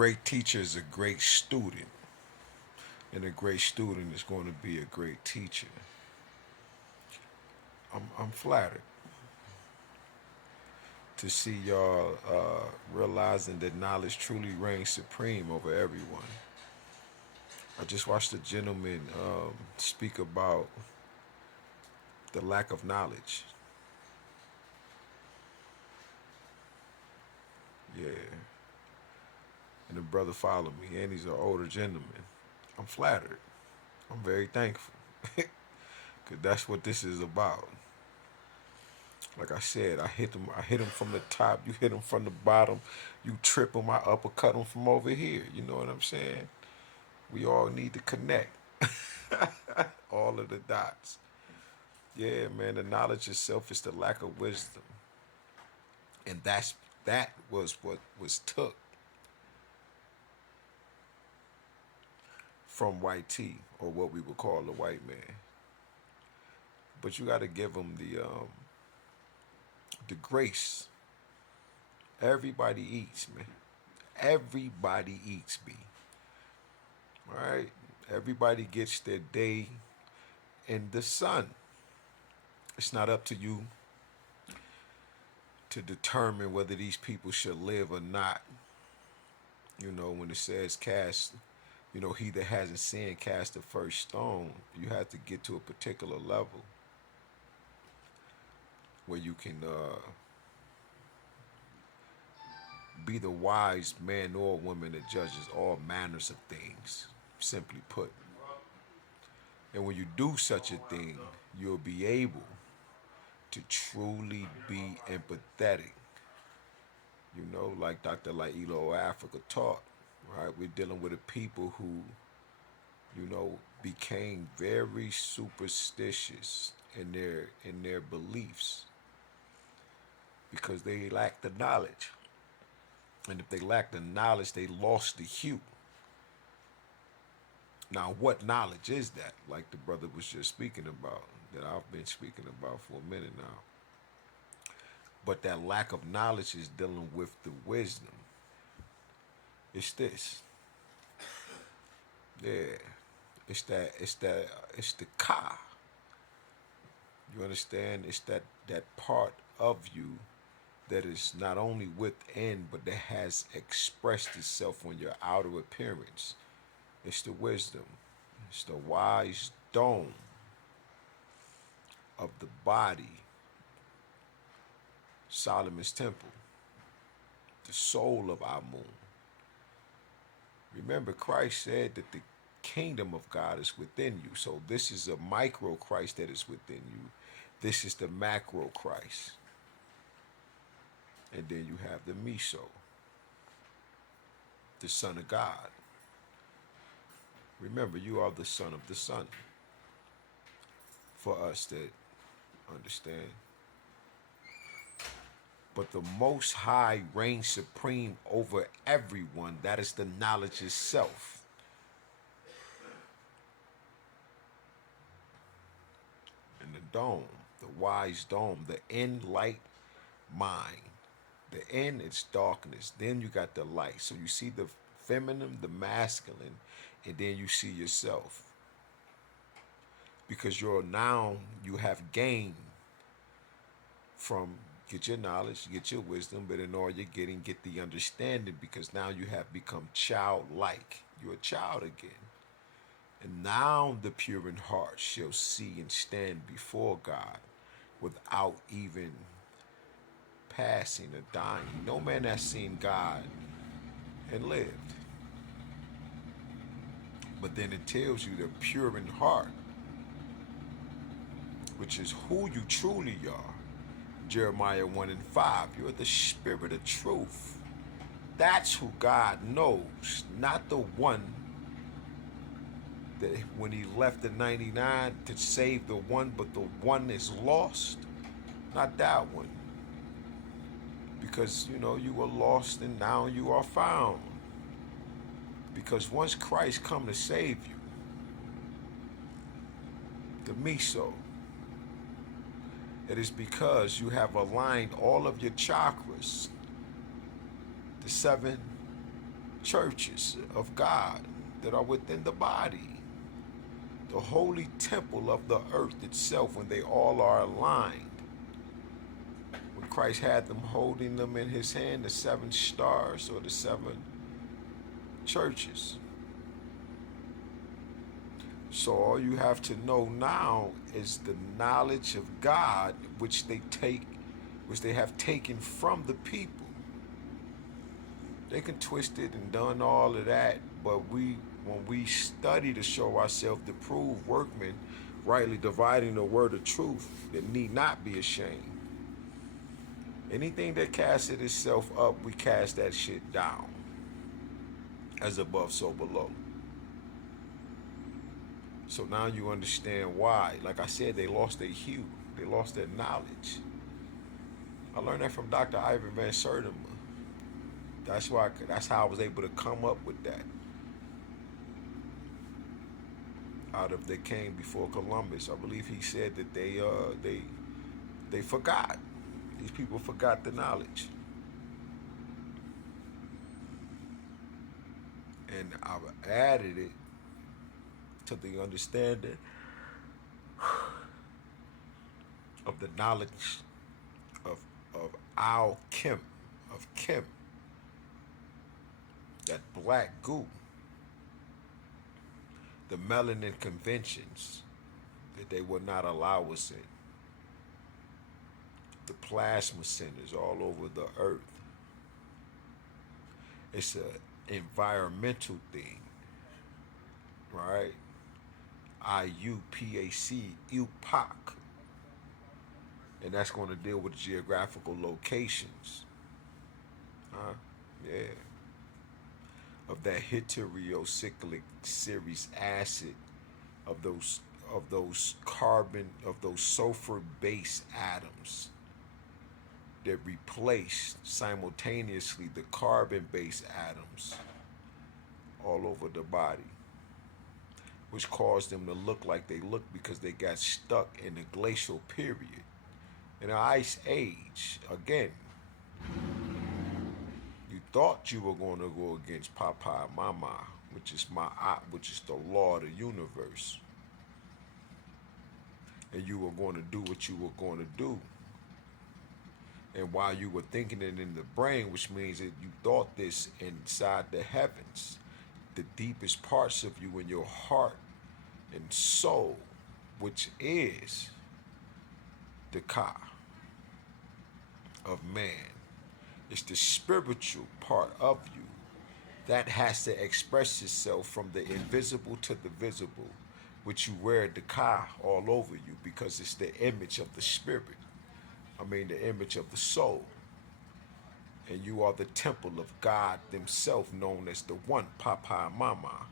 great teacher is a great student, and a great student is going to be a great teacher. I'm flattered to see y'all realizing that knowledge truly reigns supreme over everyone. I just watched a gentleman speak about the lack of knowledge. Yeah, and the brother followed me, and he's an older gentleman. I'm flattered. I'm very thankful, because that's what this is about. Like I said, I hit him. I hit him from the top. You hit him from the bottom. You trip him. I uppercut him from over here. You know what I'm saying? We all need to connect all of the dots. Yeah, man. The knowledge itself is the lack of wisdom, and that was what was took from white tea, or what we would call the white man. But you got to give him the grace. Everybody eats, man. Everybody eats, B. All right. Everybody gets their day in the sun. It's not up to you to determine whether these people should live or not. You know, when it says cast, he that hasn't sinned cast the first stone, you have to get to a particular level where you can be the wise man or woman that judges all manners of things, simply put. And when you do such a thing, you'll be able to truly be empathetic. Like Dr. Lailo Africa taught, right? We're dealing with a people who, became very superstitious in their beliefs because they lacked the knowledge. And if they lacked the knowledge, they lost the hue. Now, what knowledge is that? Like the brother was just speaking about, that I've been speaking about for a minute now. But that lack of knowledge is dealing with the wisdom. It's this. Yeah. It's the ka. You understand? It's that part of you that is not only within, but that has expressed itself on your outer appearance. It's the wisdom. It's the wise dome of the body, Solomon's temple, the soul of Amun. Remember, Christ said that the kingdom of God is within you. So this is a micro Christ that is within you. This is the macro Christ. And then you have the Miso, the Son of God. Remember, you are the Son of the Son. For us that understand. But the Most High reigns supreme over everyone. That is the knowledge itself. And the dome, the wise dome, the end light mind. The end is darkness. Then you got the light. So you see the feminine, the masculine, and then you see yourself. Because you have gained from, get your knowledge, get your wisdom, but in all you're getting, get the understanding, because now you have become childlike. You're a child again. And now the pure in heart shall see and stand before God without even passing or dying. No man has seen God and lived. But then it tells you the pure in heart, which is who you truly are. Jeremiah 1 and 5. You're the spirit of truth. That's who God knows, not the one that when he left the 99 to save the one, but the one is lost. Not that one. Because, you were lost and now you are found. Because once Christ come to save you, the Miso, it is because you have aligned all of your chakras, the 7, churches of God that are within the body, the holy temple of the earth itself, when they all are aligned. When Christ had them holding them in his hand, the seven stars or the seven churches. So all you have to know now is the knowledge of God which they have taken from the people. They can twist it and done all of that, but when we study to show ourselves to prove workmen, rightly dividing the word of truth, that need not be ashamed. Anything that casted itself up, we cast that shit down. As above, so below. So now you understand why. Like I said, they lost their hue. They lost their knowledge. I learned that from Dr. Ivan Van Sertima. That's how I was able to come up with that. Out of they came before Columbus. I believe he said that they forgot. These people forgot the knowledge. And I've added it to the understanding of the knowledge of Kim, that black goo, the melanin conventions that they would not allow us in, the plasma centers all over the earth. It's an environmental thing, right? IUPAC, UPOC. And that's going to deal with geographical locations. Huh? Yeah. Of that heterocyclic series acid, of those carbon, of those sulfur-based atoms that replaced simultaneously the carbon-based atoms all over the body, which caused them to look like they look because they got stuck in the glacial period. In the ice age, again, you thought you were going to go against Papa and Mama, which is the law of the universe, and you were going to do what you were going to do. And while you were thinking it in the brain, which means that you thought this inside the heavens, the deepest parts of you in your heart and soul, which is the Ka of man. It's the spiritual part of you that has to express itself from the invisible to the visible, which you wear the Ka all over you because it's the image of the spirit. The image of the soul. And you are the temple of God himself, known as the one, Papa and Mama.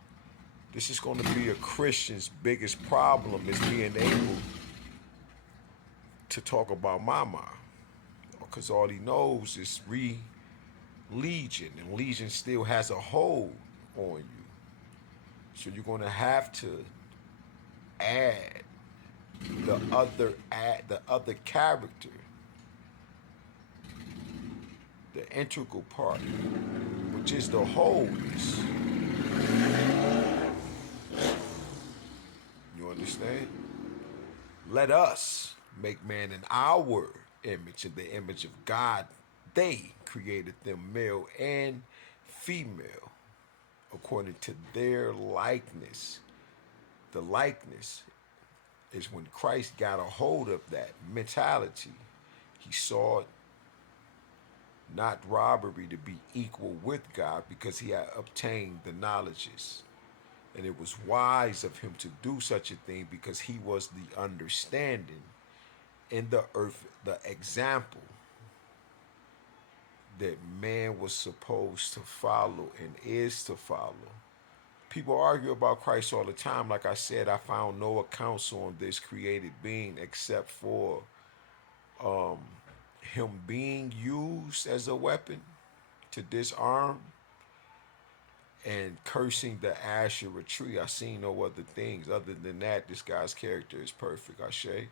This is going to be a Christian's biggest problem, is being able to talk about Mama. Because all he knows is Legion, and Legion still has a hold on you. So you're going to have to add the other character, the integral part, which is the wholeness. You understand? Let us make man in our image, in the image of God. They created them male and female according to their likeness. The likeness is when Christ got a hold of that mentality. He saw it not robbery to be equal with God because he had obtained the knowledges. And it was wise of him to do such a thing because he was the understanding in the earth, the example that man was supposed to follow and is to follow. People argue about Christ all the time. Like I said, I found no accounts on this created being except for him being used as a weapon to disarm and cursing the Asherah tree. I seen no other things. Other than that, this guy's character is perfect, Ashe.